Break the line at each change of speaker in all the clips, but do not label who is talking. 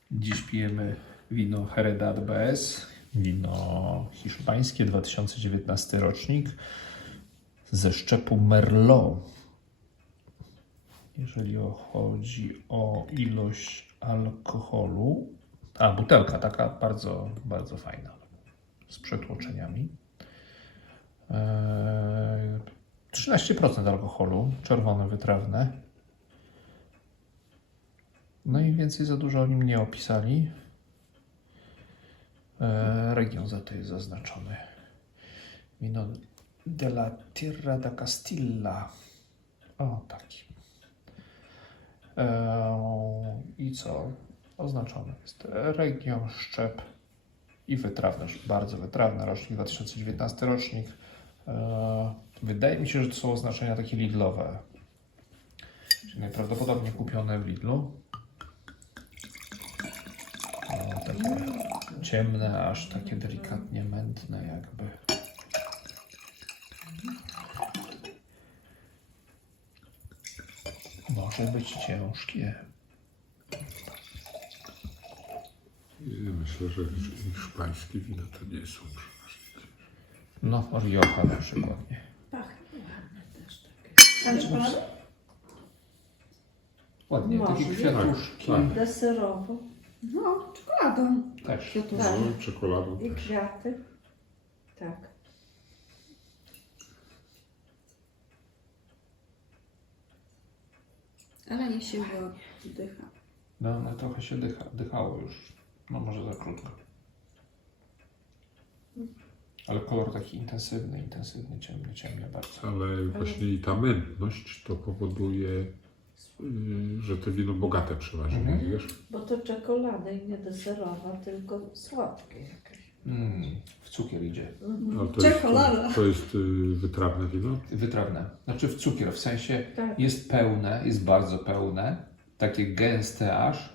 Dziś pijemy wino Heredad BS, wino hiszpańskie, 2019 rocznik, ze szczepu Merlot. Jeżeli chodzi o ilość alkoholu, butelka taka bardzo, bardzo fajna, z przetłoczeniami. 13% alkoholu, czerwone, wytrawne. No i więcej za dużo o nim nie opisali. Region za to jest zaznaczony. Wino de la Tierra da Castilla. O, taki. I co? Oznaczony jest region, szczep i wytrawny, bardzo wytrawny rocznik, 2019 rocznik. Wydaje mi się, że to są oznaczenia takie Lidlowe. Czyli najprawdopodobniej kupione w Lidlu. Takie ciemne, aż takie delikatnie mętne jakby. Może być ciężkie.
Myślę, że hiszpańskie wina to nie są przeważnie.
No, Rioja na przykład nie.
Pachnie ładne też takie.
Tam czekolada?
Ładnie,
Może
takie
być.
kwiatuszki.
Tak.
Deserowo.
No, czekoladą.
Też.
Kwiatuszki.
No, czekoladą
I
też.
kwiaty. Tak.
Ale nie się go wdycha.
No trochę się dychało już. No może za krótko. Ale kolor taki intensywny, ciemny bardzo.
Ale właśnie i ta mętność to powoduje, że to wino bogate przeważnie, wiesz?
Bo to czekolada i nie deserowa, tylko słodkie jakieś.
W cukier idzie.
Ale to
Czekolada.
Jest, to jest wytrawne wino?
Wytrawne. Znaczy w cukier, w sensie
Tak.
jest pełne, jest bardzo pełne. Takie gęste aż.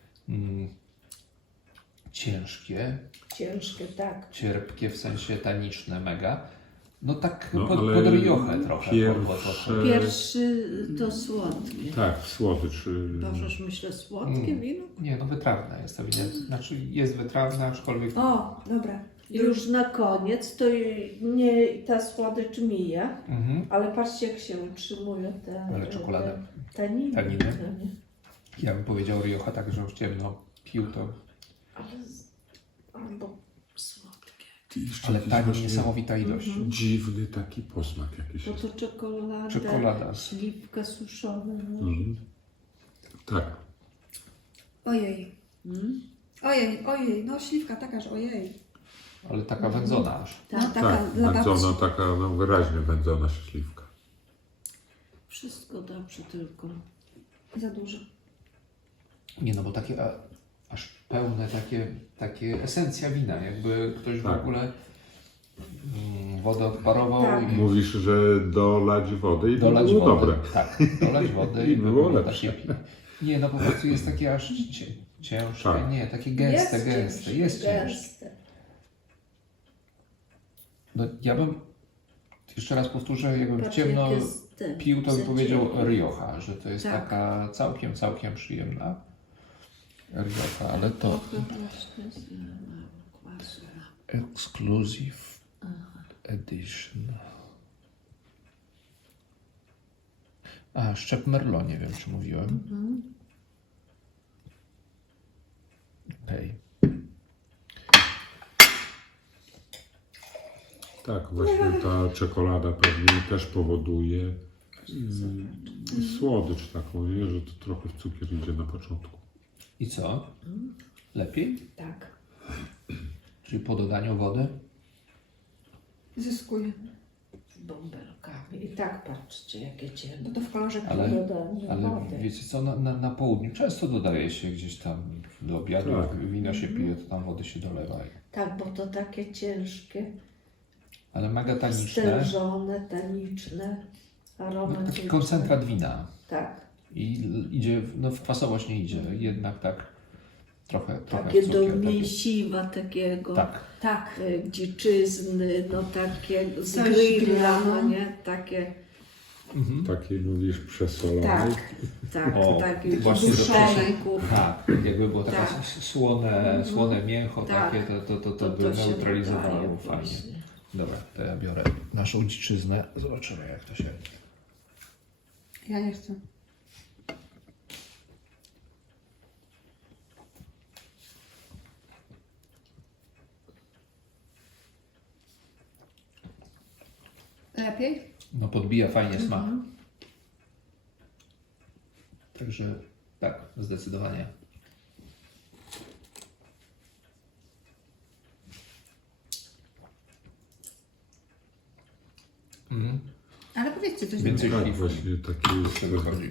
Ciężkie,
Ciężkie, tak.
cierpkie, w sensie taniczne mega. No tak
No,
pod
ale
Riochę trochę.
pierwsze-
Pierwszy to słodkie.
Tak, słodycz.
Bożeż myślę, słodkie wino?
Nie, no wytrawne jest to wino. Znaczy jest wytrawne, aczkolwiek
O, dobra.
Już na koniec to nie ta słodycz mija,
Mhm.
ale patrzcie jak się utrzymują te
Ale czekoladę.
taniny.
Taniny.
No nie?
Ja bym powiedział Rioja tak, że już ciemno pił to.
Albo słodkie.
Jeszcze
Ale
jakiś
tanin,
właśnie
niesamowita ilość.
dziwny taki posmak jakiś
Bo
jest.
to czekolada,
Czekolada.
śliwka suszona. No.
Mhm. Tak.
Ojej. Ojej, no śliwka taka, że ojej.
Ale taka wędzona aż.
No
Tak,
taka
Tak,
dla babci.
wędzona, taka no, wyraźnie wędzona śliwka.
Wszystko dobrze, tylko
Za dużo.
Nie no, bo takie aż pełne takie esencja wina, jakby ktoś w
Tak.
ogóle wodę odparował
Tak.
i
Mówisz, że dolać wody i to
dolać
było
wody.
dobre.
Tak, dolać wody
I było
takie
lepsze.
Nie, no po prostu jest takie aż ciężkie,
Tak.
nie, takie gęste,
ciężkie,
jest ciężkie.
gęste.
No ja bym, jeszcze raz powtórzę, jakbym
Patrz,
ciemno
jak jest ten
pił, to bym
za
powiedział
cienki.
Rioja, że to jest
Tak.
taka całkiem przyjemna Rioja, ale to
Trochę właśnie z mało kwasu.
Exclusive Edition. Szczep Merlot, nie wiem czy mówiłem. Okej.
Tak, właśnie ta czekolada pewnie też powoduje słodycz taką, nie? Że to trochę w cukier idzie na początku.
I co? Lepiej?
Tak.
Czyli po dodaniu wody?
Zyskuje.
Z bąbelkami. I tak patrzcie, jakie
Bo
ciemne.
to w kolorze
Ale-
piwa.
Ale wiecie co, na południu często dodaje się gdzieś tam do obiadu,
Tak.
jak wino się pije, to tam wody się dolewa.
Tak, bo to takie ciężkie,
Ale mega taniczne.
stężone, taniczne,
No,
aromatyczne.
taki koncentrat wina.
Tak.
I idzie, no w kwasowość nie idzie, jednak tak trochę
Takie
w
do
cukier,
mięsiwa takiego.
Tak.
Tak.
Dziczyzny, no takie z
Coś
grilla,
grilla,
no
no.
nie? Takie
Takiej mówisz przesolonej.
Tak,
O,
taki
właśnie
duszony.
Tak, jakby było takie
Tak.
słone mięcho,
Tak.
takie, to by
się
neutralizowało
wydaje
fajnie.
właśnie.
Dobra, to ja biorę naszą dziczyznę. Zobaczymy, jak to się...
Ja nie chcę. Lepiej?
No podbija fajnie smak. Także tak, zdecydowanie.
Ale powiedzcie coś
Więcej
dobrego.
Tak, właśnie taki
Z tego chodzi.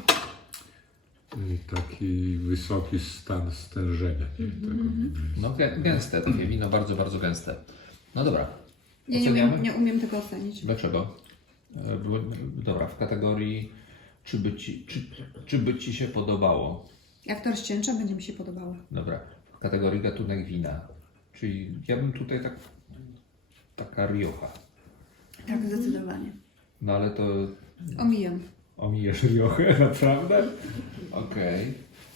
taki wysoki stan stężenia. Nie? Tego
No gęste takie wino, bardzo, bardzo gęste. No dobra,
Ja nie
oceniamy?
umiem, nie umiem tego ocenić.
Dlaczego? Dobra, w kategorii czy by Ci się podobało?
Jak to rozcieńczę, będzie mi się podobało.
Dobra, w kategorii gatunek wina. Czyli ja bym tutaj taka Rioja.
Tak, zdecydowanie.
No ale to
Omijam.
omijesz Rioję, naprawdę? Okej.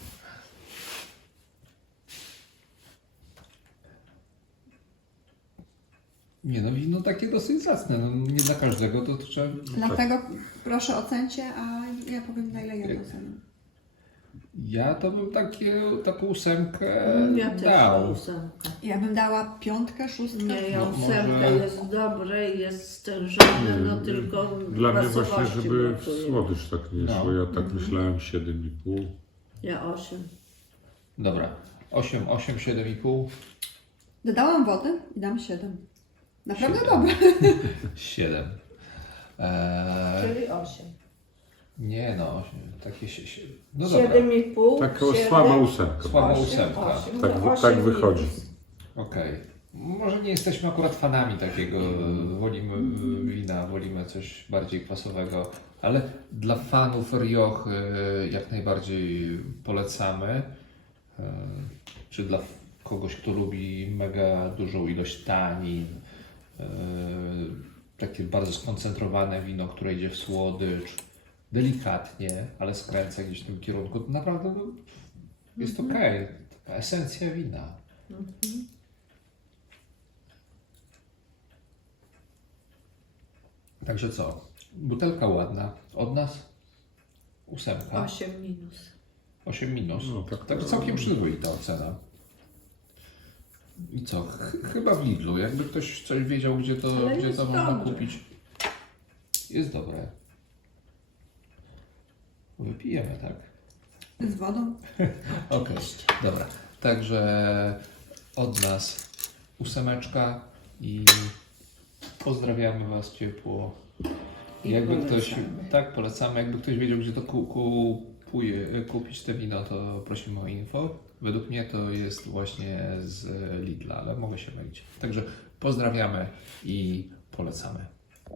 Nie no, wino takie dosyć zacne. No, nie dla każdego to trzeba...
Dlatego proszę ocencie, a ja powiem na ile ja to ocenię.
Ja to bym taką ósemkę
Ja też
dał.
ósemkę.
Ja bym dała 5, 6.
Nie, ja
No,
ósemkę
może-
jest dobre, jest stężone, no tylko
Dla mnie właśnie,
kwasowości
żeby
brakuje.
słodycz tak nie
No.
szło. Ja tak myślałem 7,5.
Ja 8.
Dobra, 8, 7,5.
Dodałam wody i dam 7. Naprawdę
7.
dobre.
7.
Czyli 8.
Nie no, 8, takie się... No dobra,
7,5.
Taka
7,
słaba ósemka.
Słaba
właśnie.
ósemka.
8,
Tak,
no,
tak
8
wychodzi.
minus.
okej. Może nie jesteśmy akurat fanami takiego, wolimy wina, wolimy coś bardziej kwasowego, ale dla fanów Riochy jak najbardziej polecamy. Czy dla kogoś, kto lubi mega dużą ilość tanin, takie bardzo skoncentrowane wino, które idzie w słodycz, delikatnie, ale skręca gdzieś w tym kierunku, to naprawdę no, jest okej. Taka esencja wina. Także co? Butelka ładna. Od nas? 8.
8 minus.
8 minus.
No, tak.
Także całkiem przyzwoita ocena. I co? Chyba w Lidlu. Jakby ktoś coś wiedział, gdzie to,
Ale
gdzie
jest
to można
dobre.
kupić. Jest dobre. Wypijemy, tak?
Z wodą.
Okej, dobra. Także od nas 8 i pozdrawiamy Was ciepło.
I
Jakby ktoś,
polecamy.
tak polecamy, jakby ktoś wiedział, gdzie to kupić te wino, to prosimy o info. Według mnie to jest właśnie z Lidla, ale mogę się mylić. Także pozdrawiamy i polecamy.